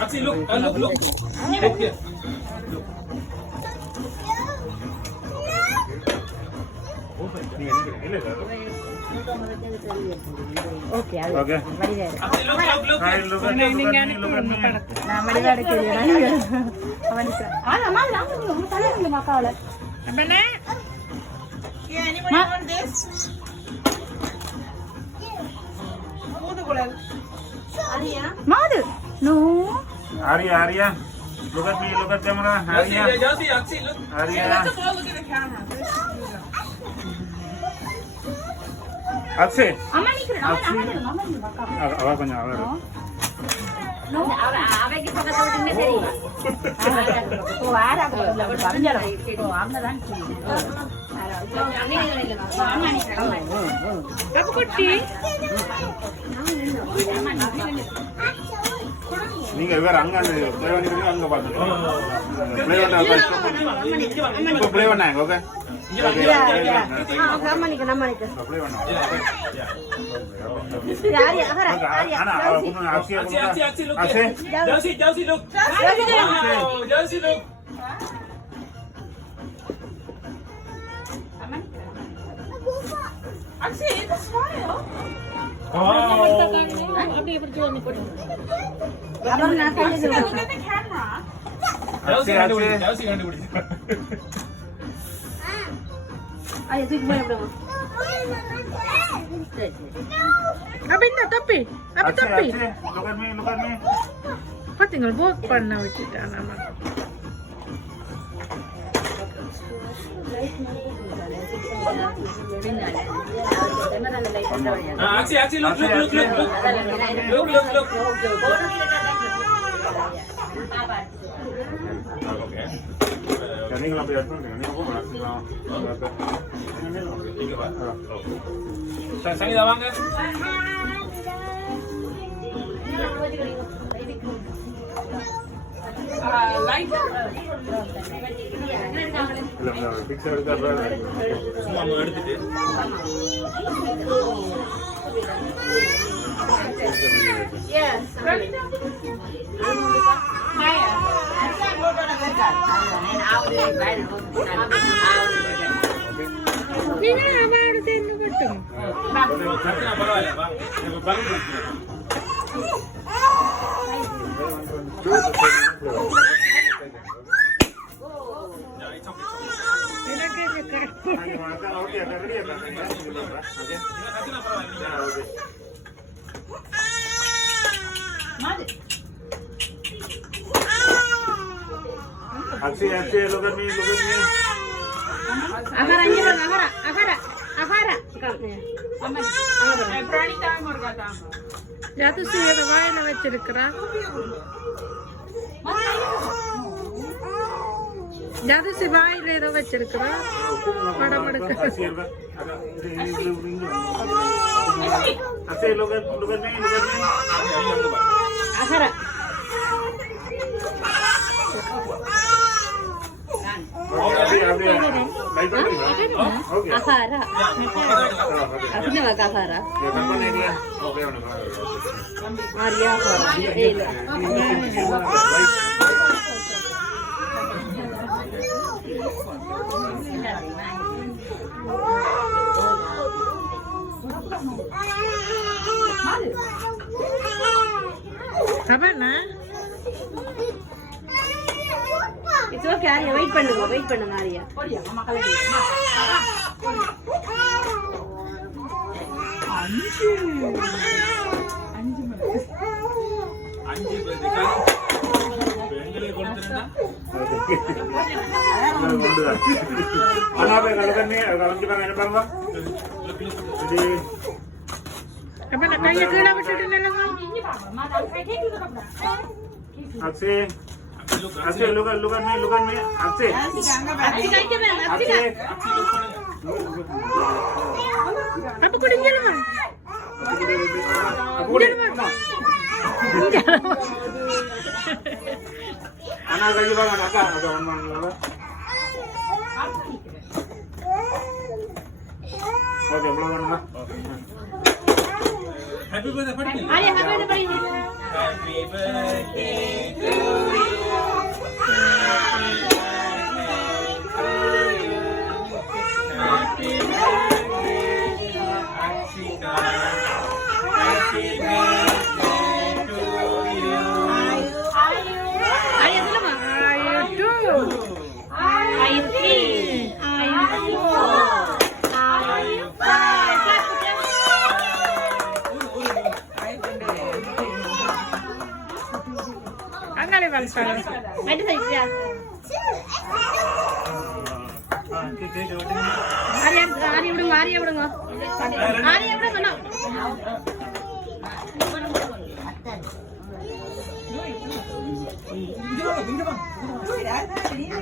Actually, look. Look here. Okay. Okay. Look. Anyone want this? Mother, no. Arya. Look at me. Look at camera. Arya. Actually, look. Arya. Look at the camera. Akshay. Amma nikren. Awak konjam awak. No, அவக்கு பக்கத்துல விட்டுனே தெரியும். ஓ ஆரா பக்கத்துல விட்டு வரஞ்சறோம். ஓ அங்கதான் சொல்லு. அப்ப குட்டி. நீங்க வேற அங்க ப்ளே பண்ணிக்கிறீங்க அங்க பாத்துங்க. ப்ளே பண்ணா இப்போ ப்ளே பண்ணாங்க ஓகே. நம்ம நிக்க. ப்ளே பண்ணா. யார் அகரா. ஆனா Akshay look. Akshay. Josie, look. Josie, look. Actually, it's a smile. அப்படியே பிடிச்சு வந்து போடு. அப்புறம் நான் Look கையில at the camera. Josie கண்டுபிடி. ஐயா தூக்கி போய் அப்படியே. அப்படின்னா தப்பி அப்ப தப்பி Look at me. பாத்தீங்களா போக் பண்ண வச்சுட்டான் நம்ம Actually, look. Okay. நீங்களும் போய் எடுத்து நீங்க போகலாம். சங்கீதா வாங்க. Light. இல்ல பிக்சர் எடுக்கறதா சும்மா எடுத்துட்டு. Yes. நீங்க அவரோட சேர்ந்து விட்டோம் பரவாயில்ல வாங்க. இப்ப பலூன் கொடுத்துருங்க. எனக்கு okay ready okay Akshay, look at me. Agara. Pranita Morgata. ஜாதுசி ஏதோ வாயில வச்சிருக்கிறா ஜாதுசி வாயில ஏதோ வச்சிருக்கிறா படம் எடுக்க Akshay, look at me. Agara. Agara. Apa nama Agara? Arya apa na? It's okay, Arya. Wait பண்ணுங்க Arya. Apa nak kaya ke lah betul dia lang. Akshay, look at me. Akshay. Apa kau dengar lah? Anak lagi bang, anak ada orang mana? Oke, belum mana? Happy birthday, Arya, happy birthday. Happy birthday அங்காலே வாழ்ப்பாங்க. மைட்டு Saikia ஆரிய விடுங்க ஆரிய விடுங்க ஆரிய விடுங்க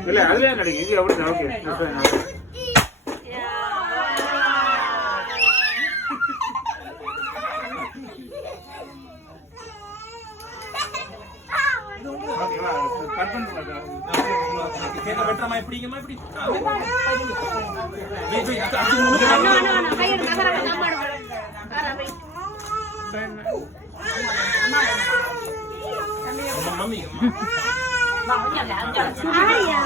இல்ல அதுல நடிங்க இங்க அப்படி ஓகே ஓகேவா கட் பண்ணுங்க கேக்க வெட்டறமா எப்படிங்கமா இப்படி கையெடு நகர சாப்பாடு ஆரம்பி மம்மி வா அங்க ஆரியா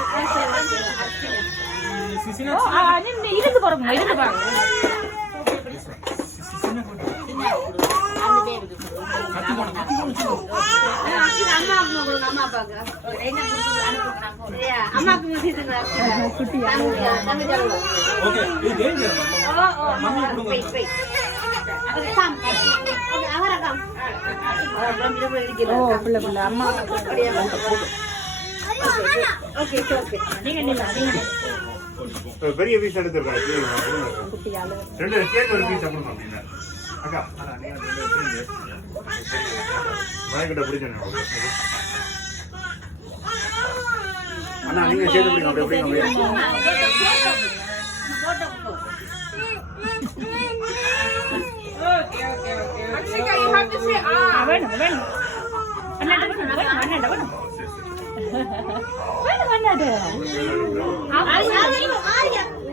சிசினா நின்னு இருந்து போறோம் இருந்து பாருங்க கத்தி போடு அம்மா அப்பாக்கு என்ன கொடுத்து அனுப்புறாங்க அம்மாக்கு முடியுதுங்க குட்டியா தங்க ஓகே இது டேஞ்சர் மம்மி கொடுங்க வெயிட் வெயிட் அங்க கம் ஓகே அவரா கம் நம்ம போய் இருக்கீங்க ஓ பிள்ளை பிள்ளை அம்மா ஓகே ஓகே நீங்க நீங்க பெரிய பீஸ் எடுத்துருக்காங்க குட்டியால ரெண்டு கேக் ஒரு பீஸ் கொடுங்க அப்படின்னா அக்கா நீங்க பயங்கட பிடிச்சேன் அண்ணா நீங்க சேர்த்து பிடிங்க அப்படி Ashika, you have to say ah. வேணும் வேணும் அண்ணா வேணும்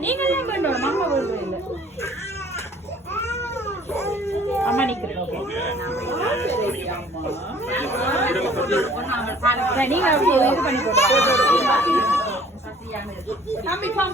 நீங்க தான் வேணும் அம்மா வேணும் அம்மா நிக்கிறேன் நீங்க இது பண்ணி போடுங்க Mommy, come.